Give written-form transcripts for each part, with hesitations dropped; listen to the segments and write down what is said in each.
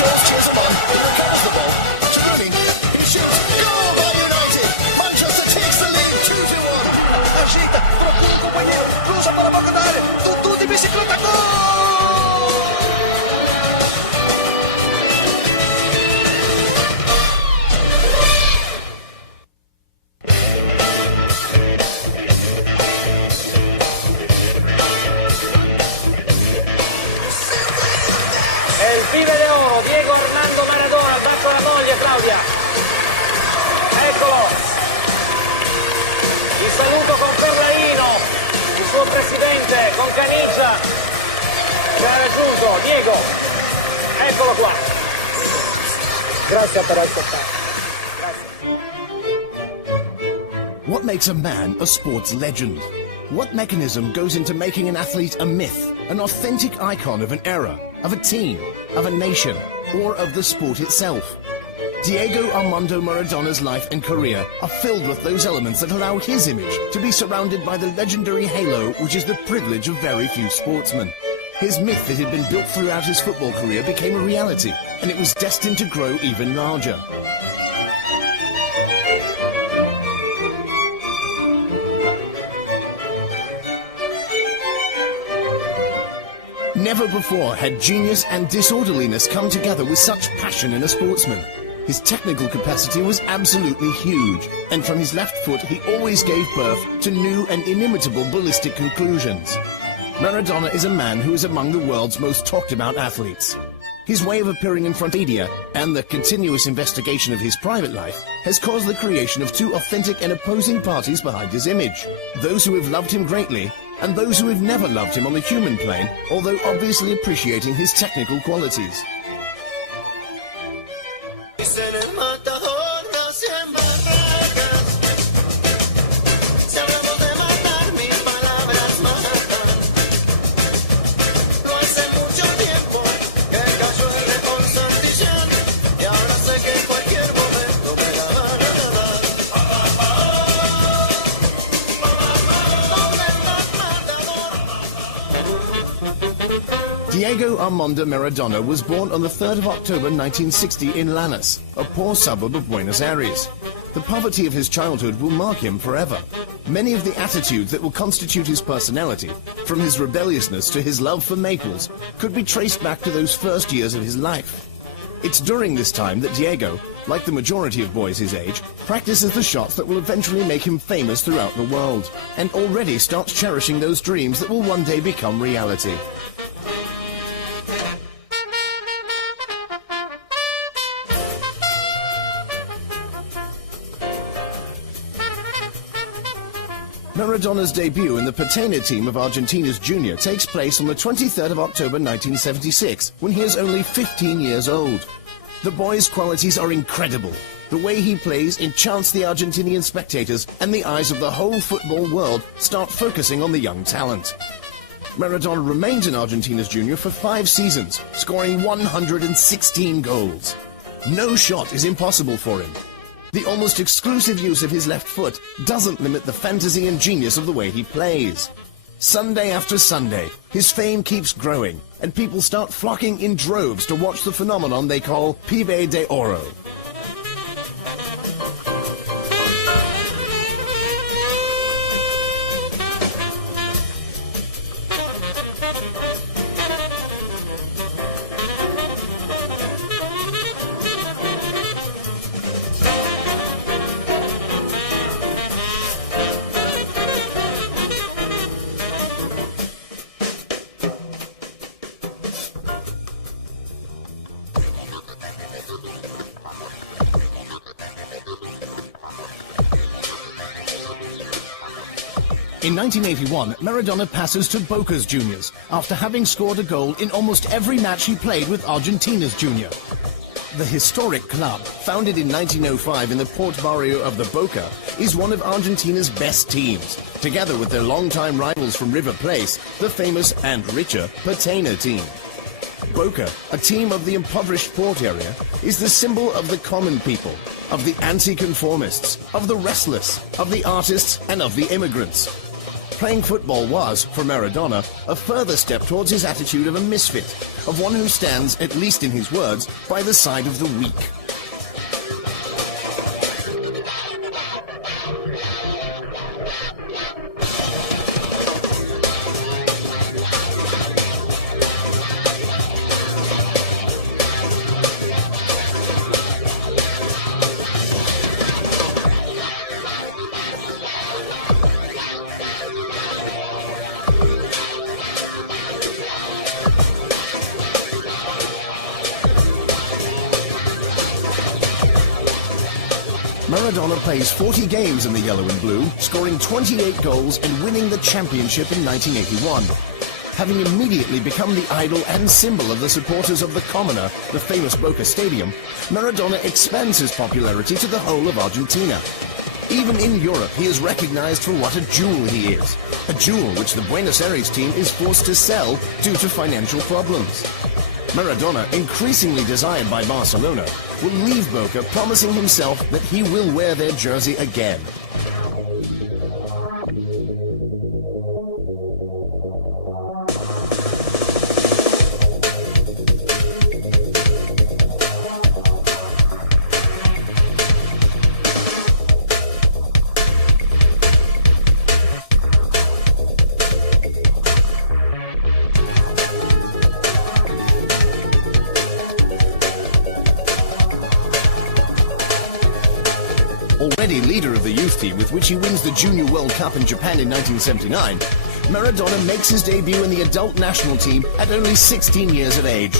Shaw's cheers him on. He recovers the ball. Turning. He shoots. Goal by United. Manchester takes the lead 2-1. Agita, procura o companheiro, cruza para a boca da área. Dudu de bicicleta, gol! El pibe de oro, Diego Armando Maradona, al braccio della moglie Claudia. Eccolo. Il saluto con Ferraino, il suo presidente, con Canizza. Ci ha raggiunto, Diego. Eccolo qua. Grazie per ascoltare. What makes a man a sports legend? What mechanism goes into making an athlete a myth, an authentic icon of an era, of a team, of a nation, or of the sport itself? Diego Armando Maradona's life and career are filled with those elements that allow his image to be surrounded by the legendary halo which is the privilege of very few sportsmen. His myth that had been built throughout his football career became a reality, and it was destined to grow even larger. Never before had genius and disorderliness come together with such passion in a sportsman. His technical capacity was absolutely huge, and from his left foot he always gave birth to new and inimitable ballistic conclusions. Maradona is a man who is among the world's most talked about athletes. His way of appearing in front of media and the continuous investigation of his private life has caused the creation of two authentic and opposing parties behind his image. Those who have loved him greatly and those who have never loved him on the human plane, although obviously appreciating his technical qualities. Diego Armando Maradona was born on the 3rd of October 1960 in Lanús, a poor suburb of Buenos Aires. The poverty of his childhood will mark him forever. Many of the attitudes that will constitute his personality, from his rebelliousness to his love for maples, could be traced back to those first years of his life. It's during this time that Diego, like the majority of boys his age, practices the shots that will eventually make him famous throughout the world, and already starts cherishing those dreams that will one day become reality. Maradona's debut in the Pateña team of Argentina's Junior takes place on the 23rd of October 1976, when he is only 15 years old. The boy's qualities are incredible. The way he plays enchants the Argentinian spectators, and the eyes of the whole football world start focusing on the young talent. Maradona remains in Argentina's Junior for 5 seasons, scoring 116 goals. No shot is impossible for him. The almost exclusive use of his left foot doesn't limit the fantasy and genius of the way he plays. Sunday after Sunday, his fame keeps growing, and people start flocking in droves to watch the phenomenon they call Pibe de Oro. In 1981, Maradona passes to Boca's juniors after having scored a goal in almost every match he played with Argentina's Junior. The historic club, founded in 1905 in the port barrio of the Boca, is one of Argentina's best teams, together with their longtime rivals from River Plate, the famous and richer Pateña team. Boca, a team of the impoverished port area, is the symbol of the common people, of the anti-conformists, of the restless, of the artists and of the immigrants. Playing football was, for Maradona, a further step towards his attitude of a misfit, of one who stands, at least in his words, by the side of the weak. Maradona plays 40 games in the yellow and blue, scoring 28 goals and winning the championship in 1981. Having immediately become the idol and symbol of the supporters of the Commoner, the famous Boca Stadium, Maradona expands his popularity to the whole of Argentina. Even in Europe, he is recognized for what a jewel he is. A jewel which the Buenos Aires team is forced to sell due to financial problems. Maradona, increasingly desired by Barcelona, will leave Boca promising himself that he will wear their jersey again. Already leader of the youth team with which he wins the Junior World Cup in Japan in 1979, Maradona makes his debut in the adult national team at only 16 years of age.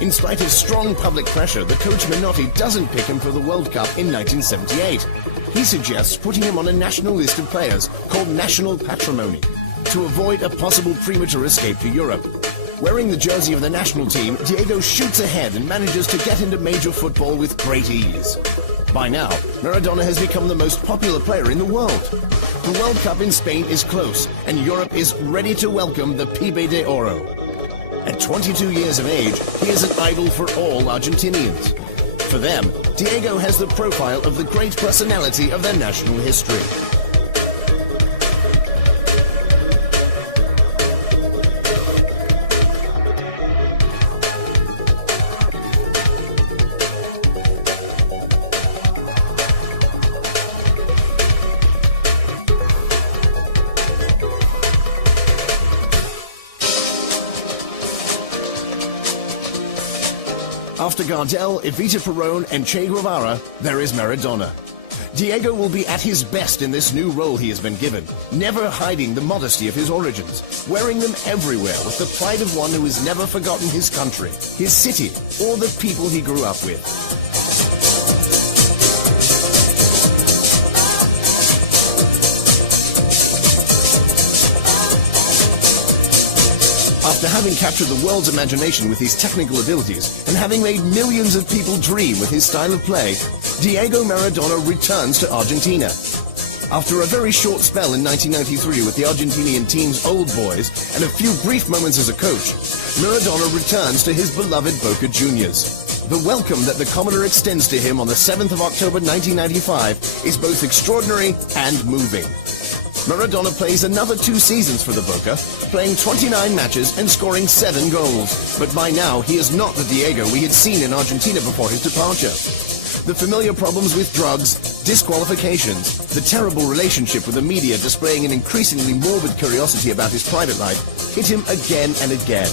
In spite of strong public pressure, the coach Menotti doesn't pick him for the World Cup in 1978. He suggests putting him on a national list of players called National Patrimony to avoid a possible premature escape to Europe. Wearing the jersey of the national team, Diego shoots ahead and manages to get into major football with great ease. By now, Maradona has become the most popular player in the world. The World Cup in Spain is close, and Europe is ready to welcome the Pibe de Oro. At 22 years of age, he is an idol for all Argentinians. For them, Diego has the profile of the great personality of their national history. After Gardel, Evita Perón and Che Guevara, there is Maradona. Diego will be at his best in this new role he has been given, never hiding the modesty of his origins, wearing them everywhere with the pride of one who has never forgotten his country, his city, or the people he grew up with. After having captured the world's imagination with his technical abilities and having made millions of people dream with his style of play, Diego Maradona returns to Argentina. After a very short spell in 1993 with the Argentinian team's old boys and a few brief moments as a coach, Maradona returns to his beloved Boca Juniors. The welcome that the Commoner extends to him on the 7th of October 1995 is both extraordinary and moving. Maradona plays another 2 seasons for the Boca, playing 29 matches and scoring 7 goals. But by now, he is not the Diego we had seen in Argentina before his departure. The familiar problems with drugs, disqualifications, the terrible relationship with the media displaying an increasingly morbid curiosity about his private life, hit him again and again.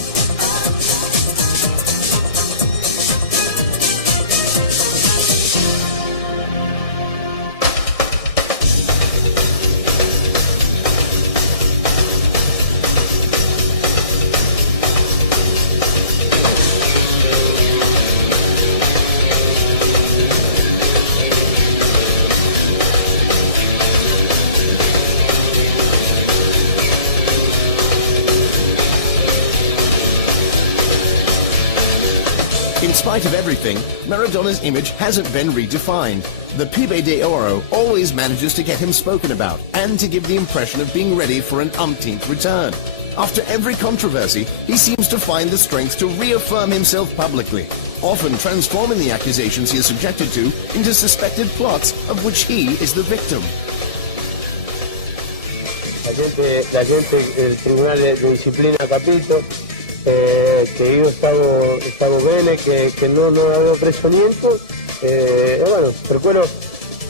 In spite of everything, Maradona's image hasn't been redefined. The Pibe de Oro always manages to get him spoken about and to give the impression of being ready for an umpteenth return. After every controversy, he seems to find the strength to reaffirm himself publicly, often transforming the accusations he is subjected to into suspected plots of which he is the victim. la gente del Tribunale di Disciplina ha capito che io stavo bene, che non avevo preso niente, e bueno, per quello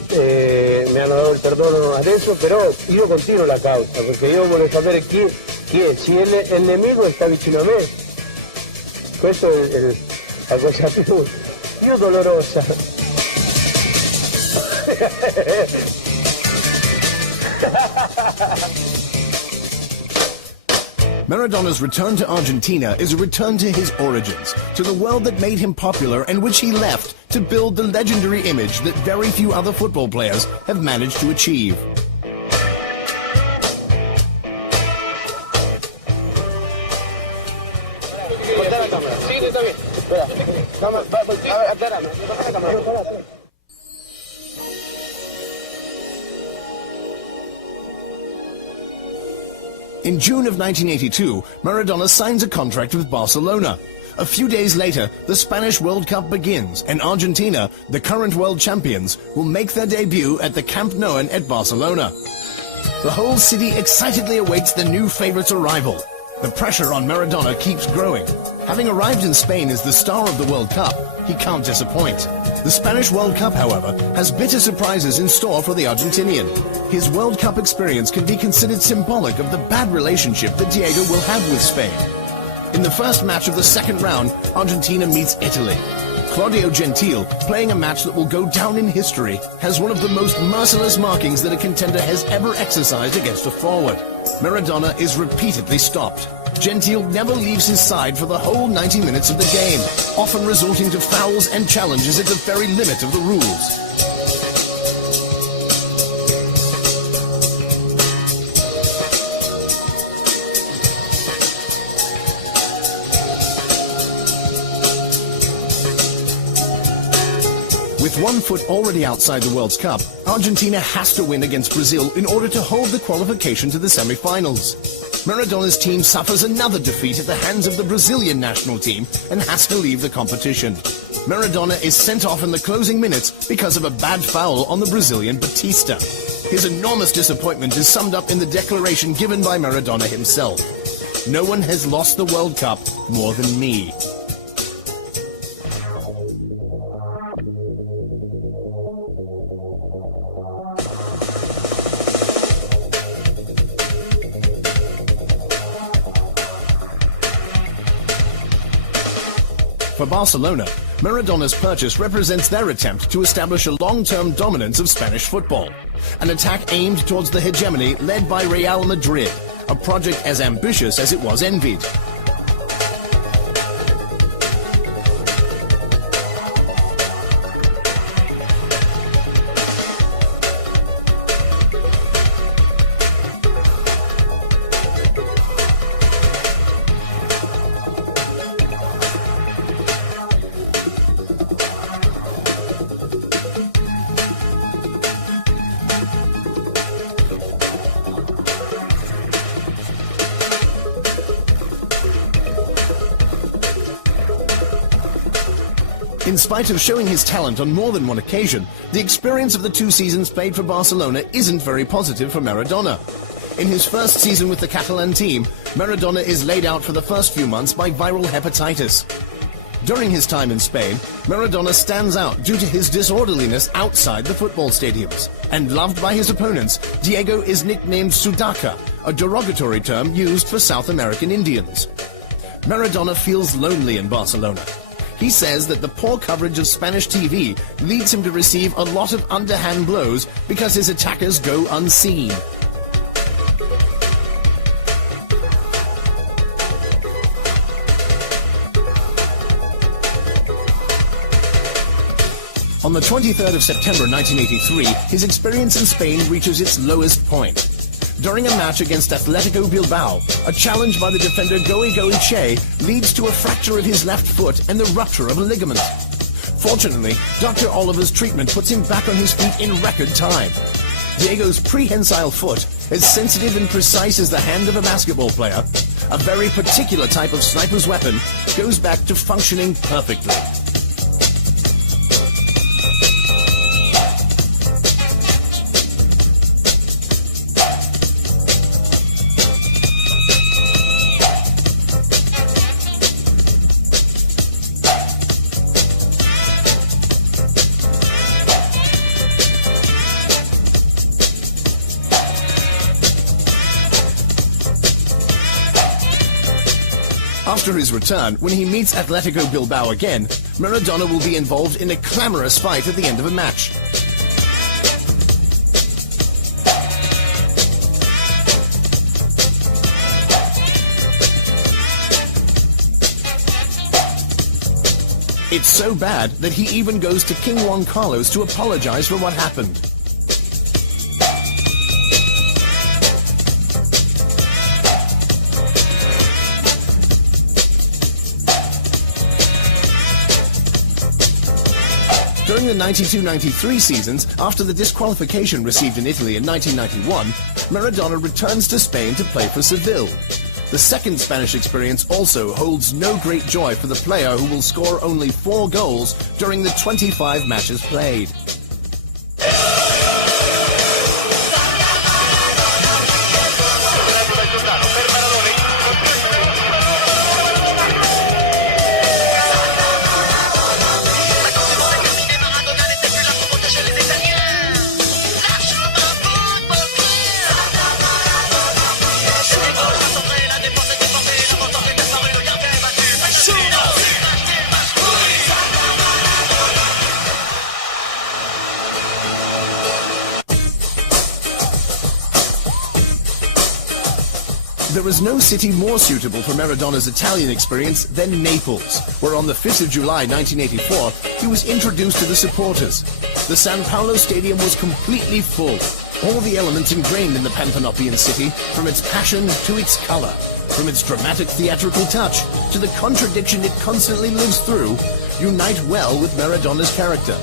mi hanno dato il perdono adesso, però io continuo la causa, perché io voglio sapere chi è, se il nemico sta vicino a me. Questa è la cosa più dolorosa. Maradona's return to Argentina is a return to his origins, to the world that made him popular and which he left to build the legendary image that very few other football players have managed to achieve. In June of 1982, Maradona signs a contract with Barcelona. A few days later, the Spanish World Cup begins, and Argentina, the current world champions, will make their debut at the Camp Nou at Barcelona. The whole city excitedly awaits the new favorite's arrival. The pressure on Maradona keeps growing. Having arrived in Spain as the star of the World Cup, he can't disappoint. The Spanish World Cup, however, has bitter surprises in store for the Argentinian. His World Cup experience can be considered symbolic of the bad relationship that Diego will have with Spain. In the first match of the second round, Argentina meets Italy. Claudio Gentile, playing a match that will go down in history, has one of the most merciless markings that a contender has ever exercised against a forward. Maradona is repeatedly stopped. Gentile never leaves his side for the whole 90 minutes of the game, often resorting to fouls and challenges at the very limit of the rules. With one foot already outside the World Cup, Argentina has to win against Brazil in order to hold the qualification to the semi-finals. Maradona's team suffers another defeat at the hands of the Brazilian national team and has to leave the competition. Maradona is sent off in the closing minutes because of a bad foul on the Brazilian Batista. His enormous disappointment is summed up in the declaration given by Maradona himself. No one has lost the World Cup more than me. For Barcelona, Maradona's purchase represents their attempt to establish a long-term dominance of Spanish football. An attack aimed towards the hegemony led by Real Madrid, a project as ambitious as it was envied. In spite of showing his talent on more than one occasion, the experience of the 2 seasons played for Barcelona isn't very positive for Maradona. In his first season with the Catalan team, Maradona is laid out for the first few months by viral hepatitis. During his time in Spain, Maradona stands out due to his disorderliness outside the football stadiums. And loved by his opponents, Diego is nicknamed Sudaca, a derogatory term used for South American Indians. Maradona feels lonely in Barcelona. He says that the poor coverage of Spanish TV leads him to receive a lot of underhand blows because his attackers go unseen. On the 23rd of September 1983, his experience in Spain reaches its lowest point. During a match against Atletico Bilbao, a challenge by the defender Goigo Che leads to a fracture of his left foot and the rupture of a ligament. Fortunately, Dr. Oliver's treatment puts him back on his feet in record time. Diego's prehensile foot, as sensitive and precise as the hand of a basketball player, a very particular type of sniper's weapon, goes back to functioning perfectly. After his return, when he meets Atletico Bilbao again, Maradona will be involved in a clamorous fight at the end of a match. It's so bad that he even goes to King Juan Carlos to apologize for what happened. During the 92-93 seasons, after the disqualification received in Italy in 1991, Maradona returns to Spain to play for Seville. The second Spanish experience also holds no great joy for the player who will score only 4 goals during the 25 matches played. There is no city more suitable for Maradona's Italian experience than Naples, where on the 5th of July 1984, he was introduced to the supporters. The San Paolo Stadium was completely full. All the elements ingrained in the Panthenopian city, from its passion to its color, from its dramatic theatrical touch to the contradiction it constantly lives through, unite well with Maradona's character.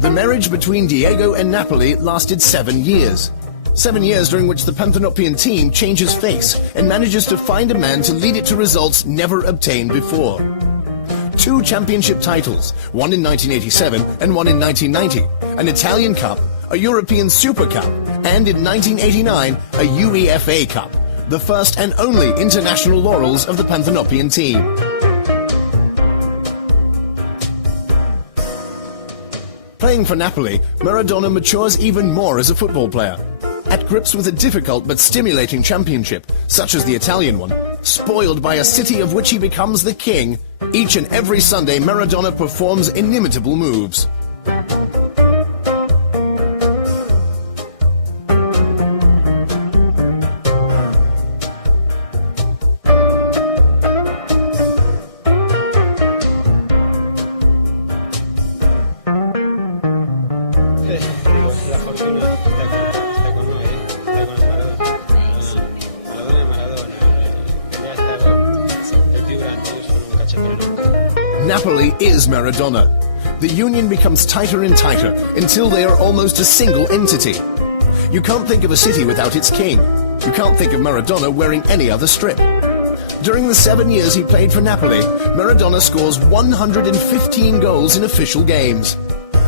The marriage between Diego and Napoli lasted 7 years. 7 years during which the Panthenopian team changes face and manages to find a man to lead it to results never obtained before. 2 championship titles, one in 1987 and one in 1990, an Italian Cup, a European Super Cup, and in 1989, a UEFA Cup, the first and only international laurels of the Panthenopian team. Playing for Napoli, Maradona matures even more as a football player. At grips with a difficult but stimulating championship, such as the Italian one, spoiled by a city of which he becomes the king, each and every Sunday Maradona performs inimitable moves. La fortuna está con noi, está con Maradona. Maradona è stato il più grande, io sono un calciatore. Napoli is Maradona. The union becomes tighter and tighter until they are almost a single entity. You can't think of a city without its king. You can't think of Maradona wearing any other strip. During the 7 years he played for Napoli, Maradona scores 115 goals in official games.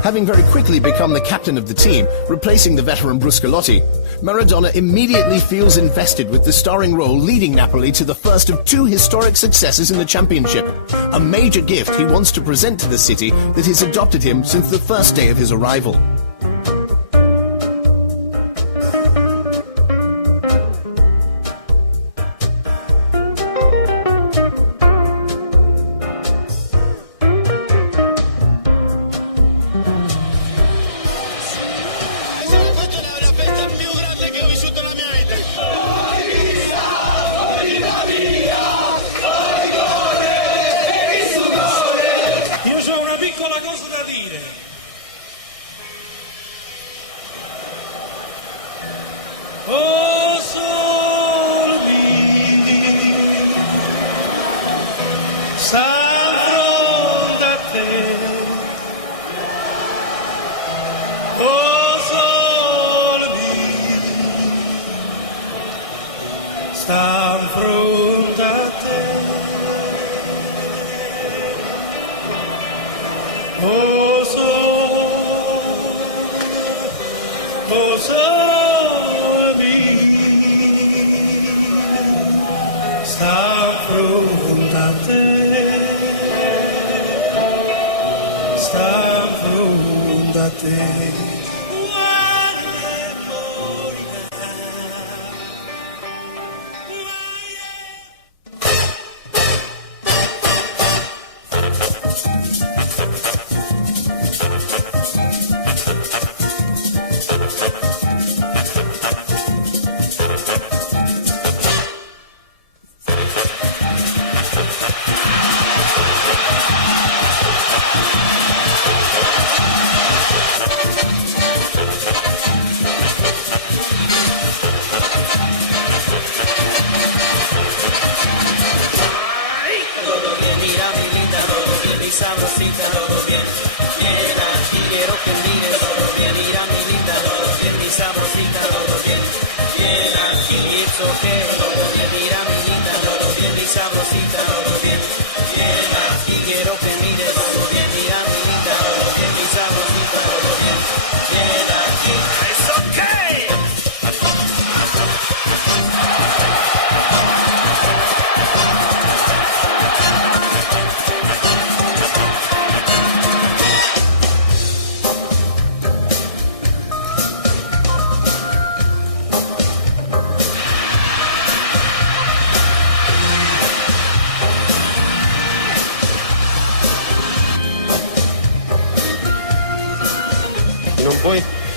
Having very quickly become the captain of the team, replacing the veteran Bruscolotti, Maradona immediately feels invested with the starring role leading Napoli to the first of 2 historic successes in the championship, a major gift he wants to present to the city that has adopted him since the first day of his arrival. Io ho una piccola cosa da dire. da te, stavo da te. Sabrosita, todo bien, bien aquí quiero que mires, todo bien, mira mi linda, todo bien, mi sabrosita, todo bien, bien aquí, it's okay, todo bien, mira mi linda, todo bien, mi sabrosita, todo bien, bien aquí quiero que mires, todo bien, mira mi linda, todo bien, mi sabrosita, todo bien, bien aquí, it's okay.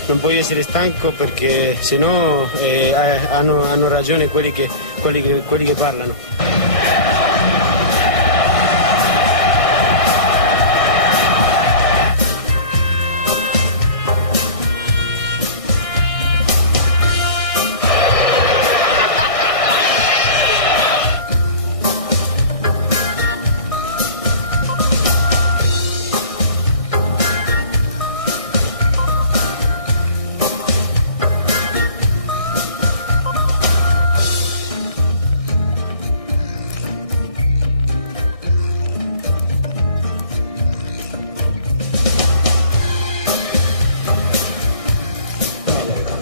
Non puoi essere stanco perché sennò hanno ragione quelli che parlano.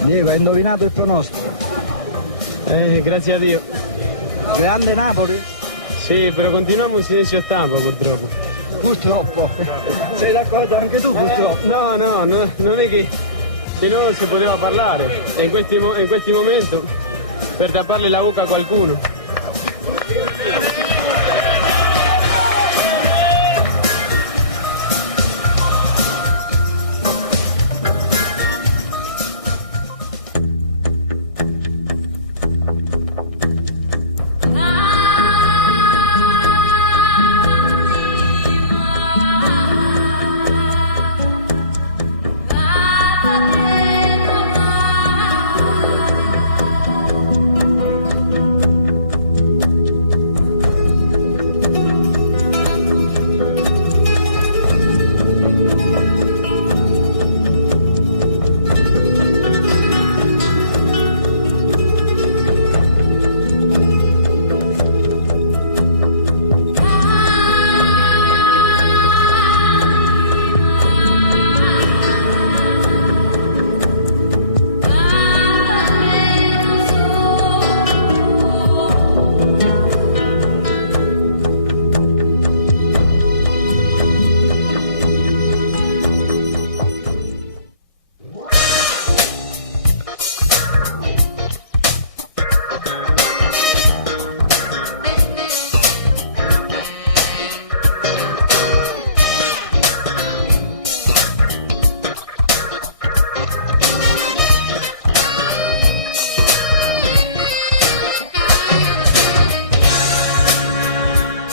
Diego, hai indovinato il pronostico? Grazie a Dio. Grande Napoli? Sì, però continuiamo in silenzio stampa purtroppo. Purtroppo. Sei d'accordo anche tu purtroppo? No, non è che se no si poteva parlare. E in questi momenti per tapparle la bocca a qualcuno.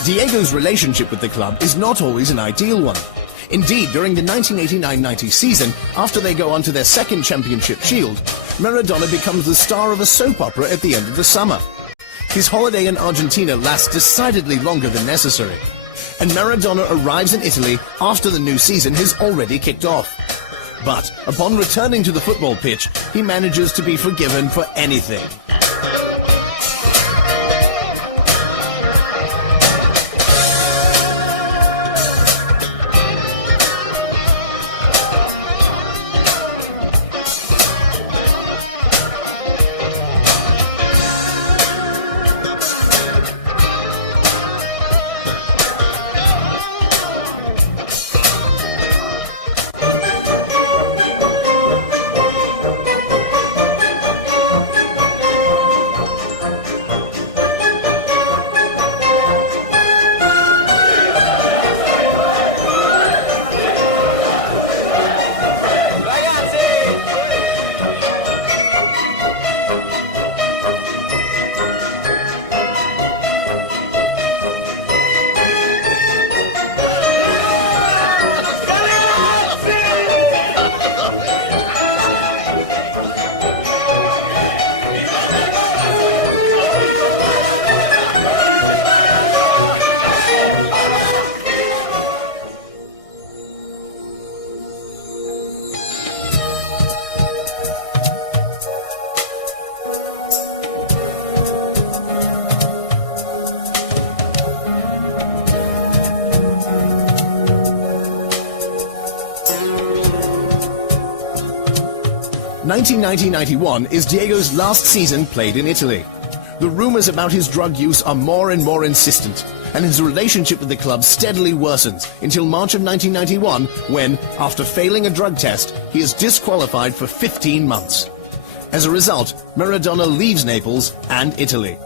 Diego's relationship with the club is not always an ideal one. Indeed, during the 1989-90 season, after they go on to their second championship shield, Maradona becomes the star of a soap opera at the end of the summer. His holiday in Argentina lasts decidedly longer than necessary, and Maradona arrives in Italy after the new season has already kicked off. But upon returning to the football pitch, he manages to be forgiven for anything. 1990-91 is Diego's last season played in Italy. The rumors about his drug use are more and more insistent, and his relationship with the club steadily worsens until March of 1991 when, after failing a drug test, he is disqualified for 15 months. As a result, Maradona leaves Naples and Italy.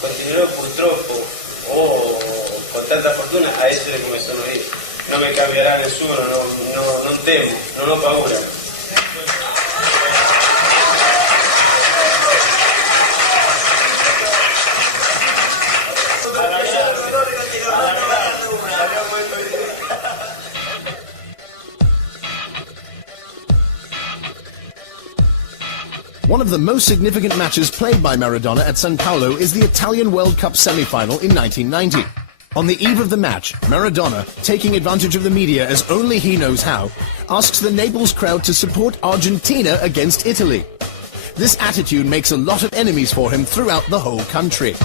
Continuerò purtroppo o con tanta fortuna a essere come sono io. Non mi cambierà nessuno, non temo, non ho paura. One of the most significant matches played by Maradona at San Paolo is the Italian World Cup semi-final in 1990. On the eve of the match, Maradona, taking advantage of the media as only he knows how, asks the Naples crowd to support Argentina against Italy. This attitude makes a lot of enemies for him throughout the whole country.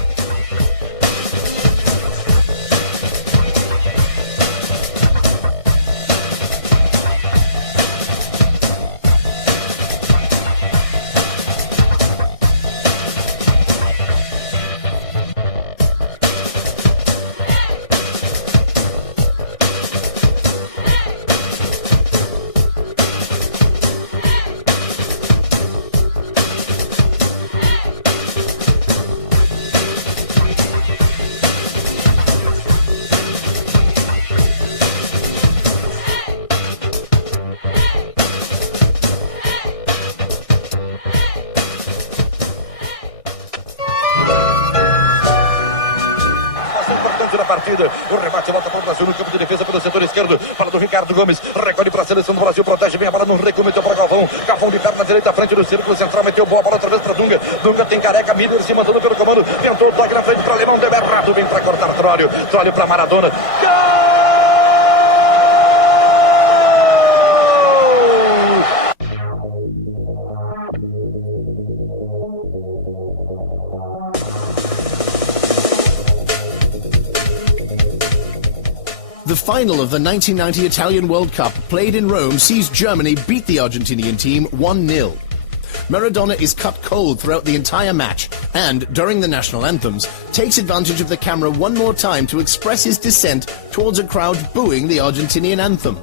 Da partida, o rebate volta para o Brasil no campo de defesa pelo setor esquerdo, para do Ricardo Gomes, recolhe para a seleção do Brasil, protege bem a bola no recuo, meteu para Galvão, Galvão de perna direita à frente do círculo central, meteu boa bola outra vez para Dunga, Dunga tem Careca, Miller se mandando pelo comando, tentou o toque na frente para Alemão, deu errado, vem para cortar Trólio, Trólio para Maradona, gol! The final of the 1990 Italian World Cup, played in Rome, sees Germany beat the Argentinian team 1-0. Maradona is cut cold throughout the entire match and, during the national anthems, takes advantage of the camera one more time to express his dissent towards a crowd booing the Argentinian anthem.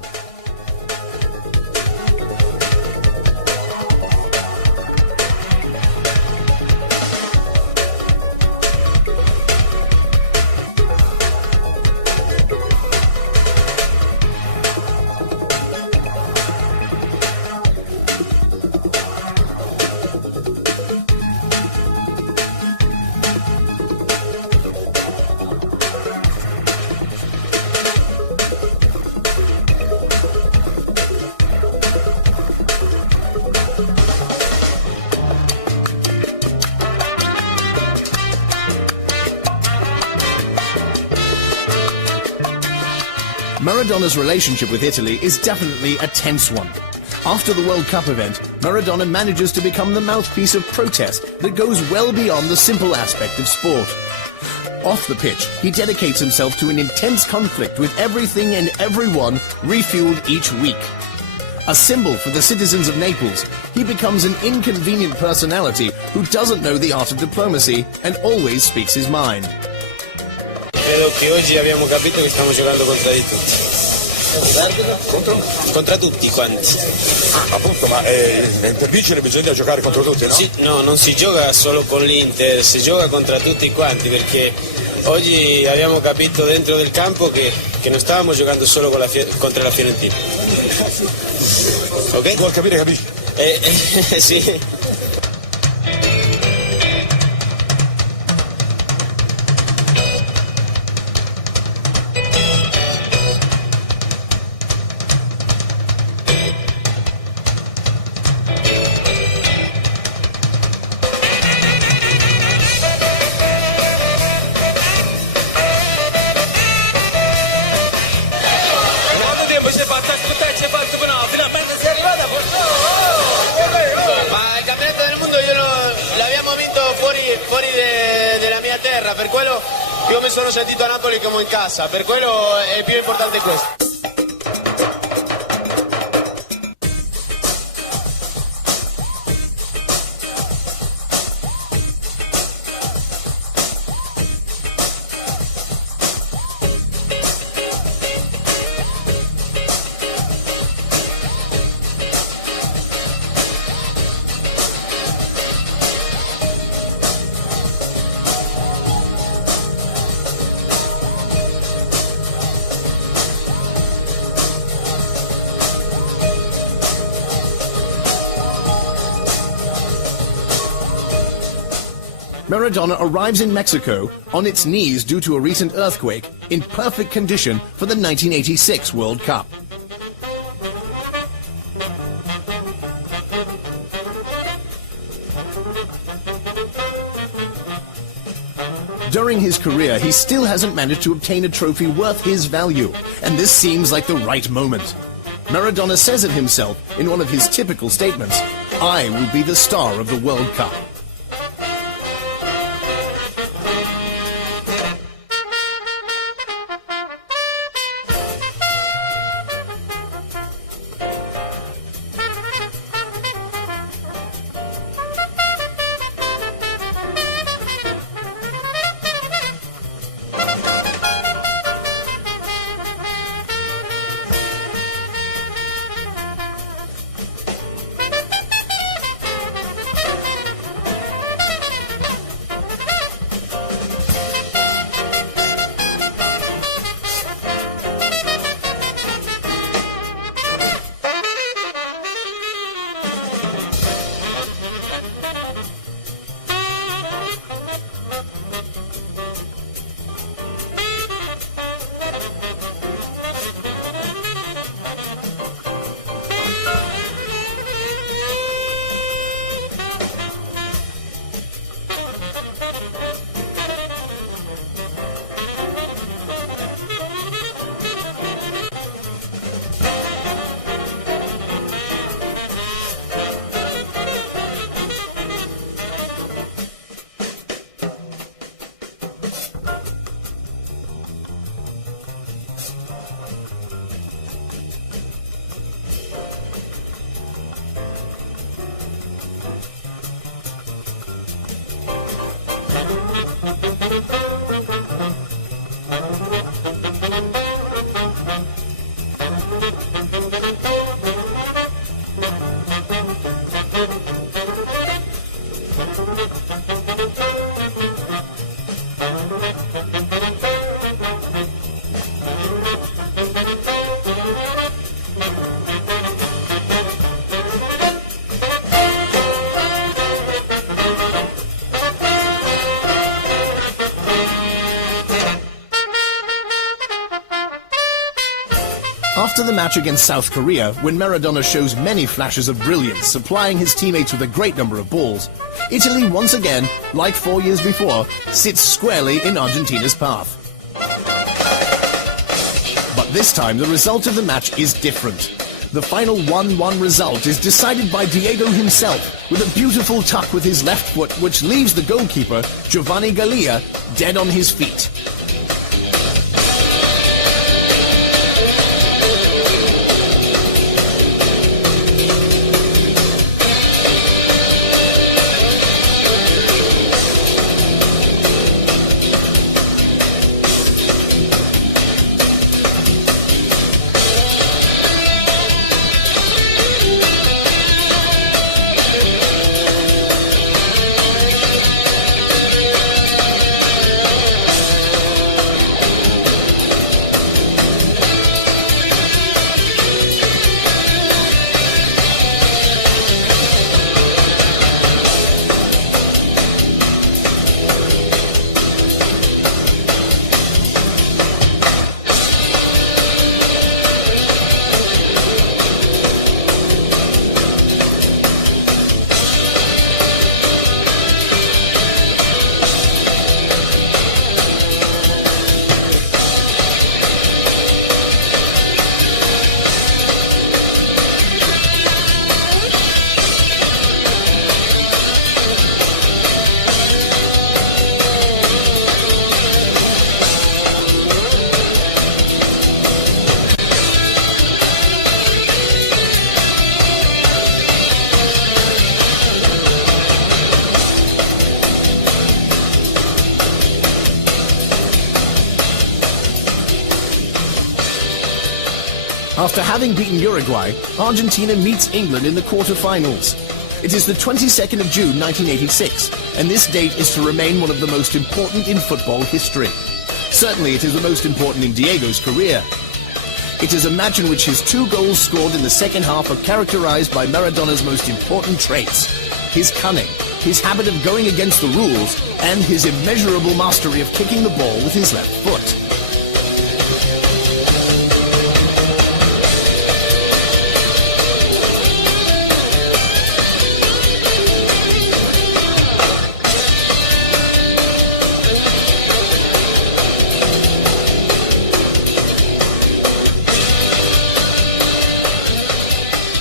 Maradona's relationship with Italy is definitely a tense one. After the World Cup event, Maradona manages to become the mouthpiece of protest that goes well beyond the simple aspect of sport. Off the pitch, he dedicates himself to an intense conflict with everything and everyone, refueled each week. A symbol for the citizens of Naples, he becomes an inconvenient personality who doesn't know the art of diplomacy and always speaks his mind. Credo che oggi abbiamo capito che stiamo giocando contro di tutti. Contra tutti quanti. Appunto, ma per vincere bisogna giocare contro tutti, no? Sì, no, non si gioca solo con l'Inter, si gioca contro tutti quanti, perché oggi abbiamo capito dentro del campo che non stavamo giocando solo contro la Fiorentina. Ok? Vuol capire, capisci? Sì. della mia terra, per quello io mi sono sentito a Napoli come in casa, per quello è più importante questo. Maradona arrives in Mexico on its knees due to a recent earthquake in perfect condition for the 1986 World Cup. During his career, he still hasn't managed to obtain a trophy worth his value, and this seems like the right moment. Maradona says it himself in one of his typical statements, "I will be the star of the World Cup." After the match against South Korea, when Maradona shows many flashes of brilliance, supplying his teammates with a great number of balls, Italy once again, like 4 years before, sits squarely in Argentina's path. But this time, the result of the match is different. The final 1-1 result is decided by Diego himself, with a beautiful tuck with his left foot, which leaves the goalkeeper, Giovanni Gallia, dead on his feet. After having beaten Uruguay, Argentina meets England in the quarter-finals. It is the 22nd of June 1986, and this date is to remain one of the most important in football history. Certainly it is the most important in Diego's career. It is a match in which his 2 goals scored in the second half are characterized by Maradona's most important traits: his cunning, his habit of going against the rules, and his immeasurable mastery of kicking the ball with his left foot.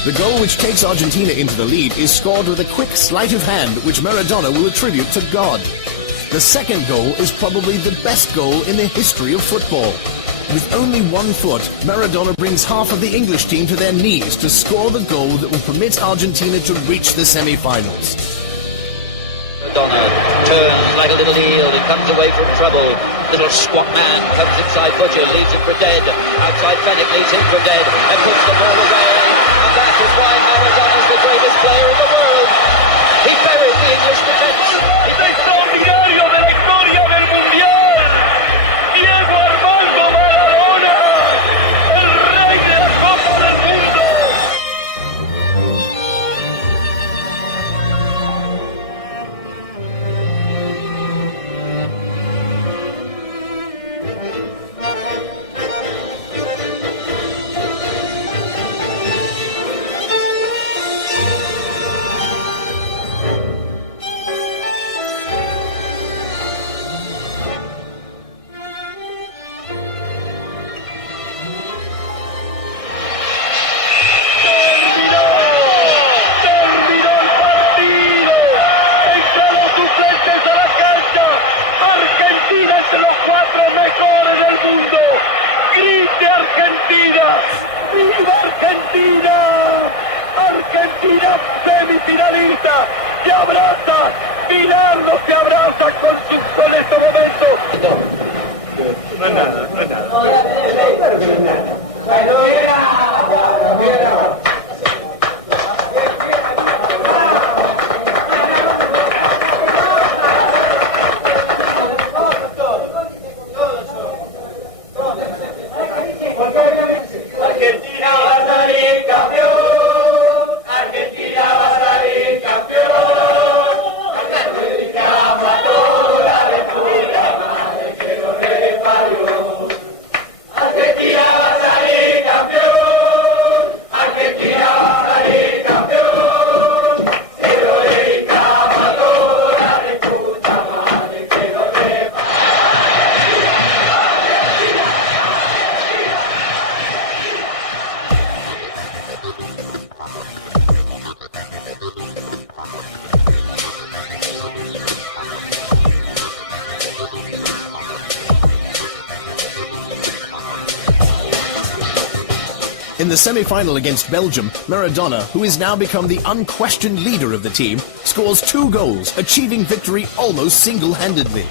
The goal which takes Argentina into the lead is scored with a quick sleight of hand which Maradona will attribute to God. The second goal is probably the best goal in the history of football. With only 1 foot, Maradona brings half of the English team to their knees to score the goal that will permit Argentina to reach the semi-finals. Maradona turns like a little eel, he comes away from trouble. Little squat man comes inside Butcher, leaves him for dead. Outside Fennick leaves him for dead and puts the ball away. And that is why Maradona is the greatest player in the world. He buried the English defence. Extraordinario de la historia del Mundial. Diego Armando Maradona, el rey de la Copa del Mundo. Argentina semifinalista, se abraza, Bilardo se abraza con estos momentos. No es nada, no es nada. Claro que no es nada. In the semi-final against Belgium, Maradona, who has now become the unquestioned leader of the team, scores 2 goals, achieving victory almost single-handedly.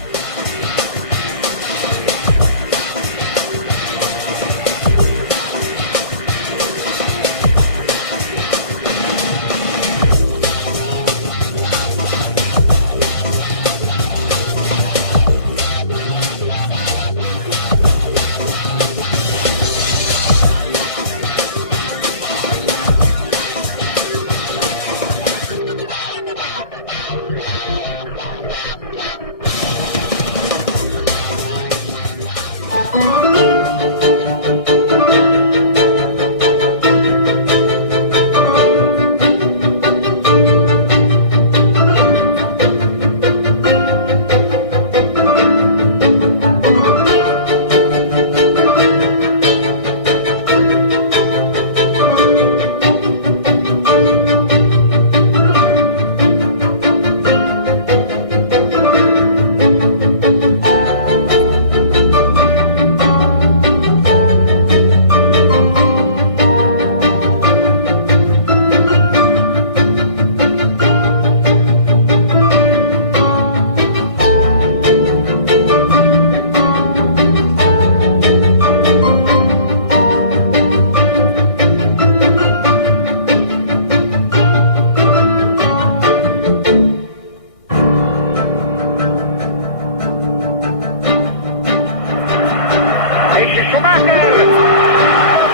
Schumacher,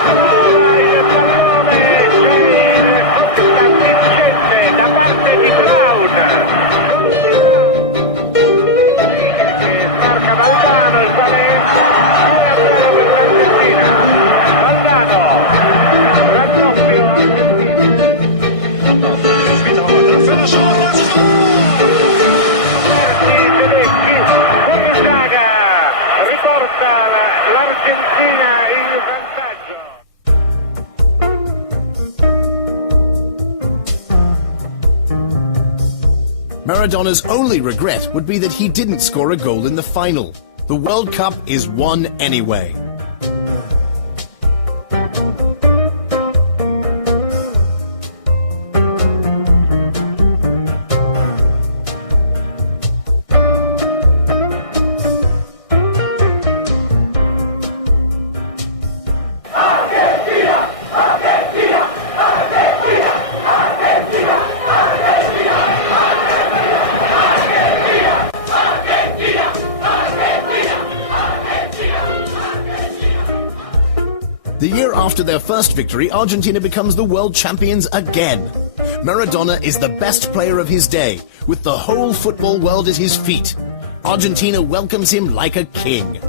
controlla il pallone, c'è sconfitta vincente da parte di Brown. Che sbarca Valdano, il quale è a zero per l'Argentina. Valdano, raddoppio tedeschi, Borruchaga riporta l'Argentina in vantaggio. Maradona's only regret would be that he didn't score a goal in the final. The World Cup is won anyway. The year after their first victory, Argentina becomes the world champions again. Maradona is the best player of his day, with the whole football world at his feet. Argentina welcomes him like a king.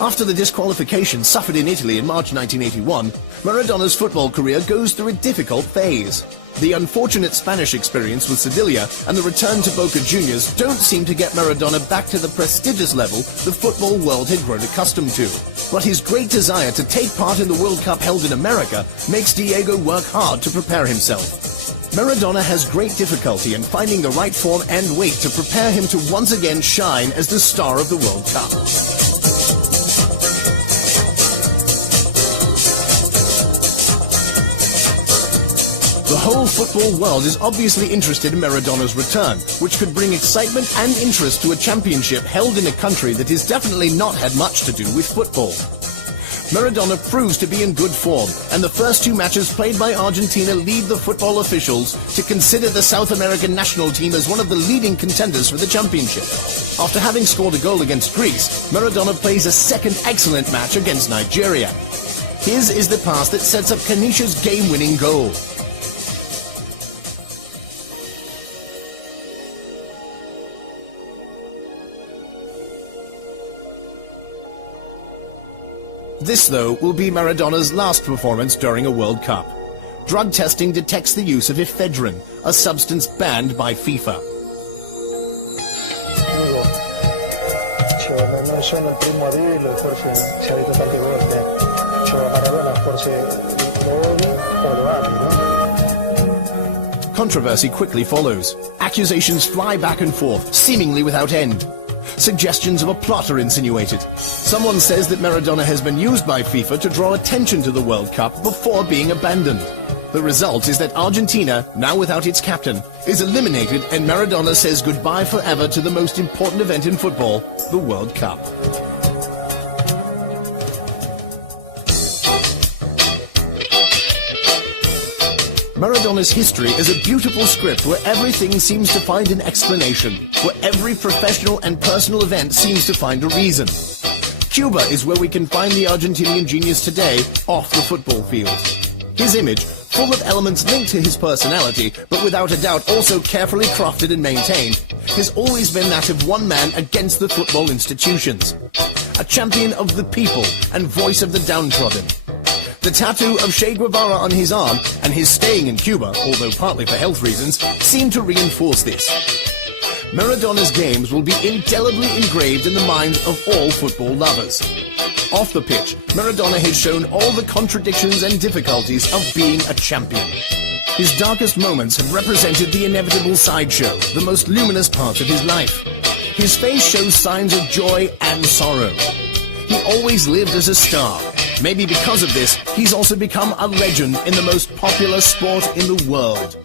After the disqualification suffered in Italy in March 1981, Maradona's football career goes through a difficult phase. The unfortunate Spanish experience with Sevilla and the return to Boca Juniors don't seem to get Maradona back to the prestigious level the football world had grown accustomed to. But his great desire to take part in the World Cup held in America makes Diego work hard to prepare himself. Maradona has great difficulty in finding the right form and weight to prepare him to once again shine as the star of the World Cup. The whole football world is obviously interested in Maradona's return, which could bring excitement and interest to a championship held in a country that has definitely not had much to do with football. Maradona proves to be in good form, and the first two matches played by Argentina lead the football officials to consider the South American national team as one of the leading contenders for the championship. After having scored a goal against Greece, Maradona plays a second excellent match against Nigeria. His is the pass that sets up Canicia's game-winning goal. This, though, will be Maradona's last performance during a World Cup. Drug testing detects the use of ephedrine, a substance banned by FIFA. Controversy quickly follows. Accusations fly back and forth, seemingly without end. Suggestions of a plot are insinuated. Someone says that Maradona has been used by FIFA to draw attention to the World Cup before being abandoned. The result is that Argentina, now without its captain, is eliminated, and Maradona says goodbye forever to the most important event in football, the World Cup. Maradona's history is a beautiful script where everything seems to find an explanation, where every professional and personal event seems to find a reason. Cuba is where we can find the Argentinian genius today off the football field. His image, full of elements linked to his personality, but without a doubt also carefully crafted and maintained, has always been that of one man against the football institutions. A champion of the people and voice of the downtrodden. The tattoo of Che Guevara on his arm and his staying in Cuba, although partly for health reasons, seem to reinforce this. Maradona's games will be indelibly engraved in the minds of all football lovers. Off the pitch, Maradona has shown all the contradictions and difficulties of being a champion. His darkest moments have represented the inevitable sideshow, the most luminous part of his life. His face shows signs of joy and sorrow. He always lived as a star, Maybe because of this, he's also become a legend in the most popular sport in the world.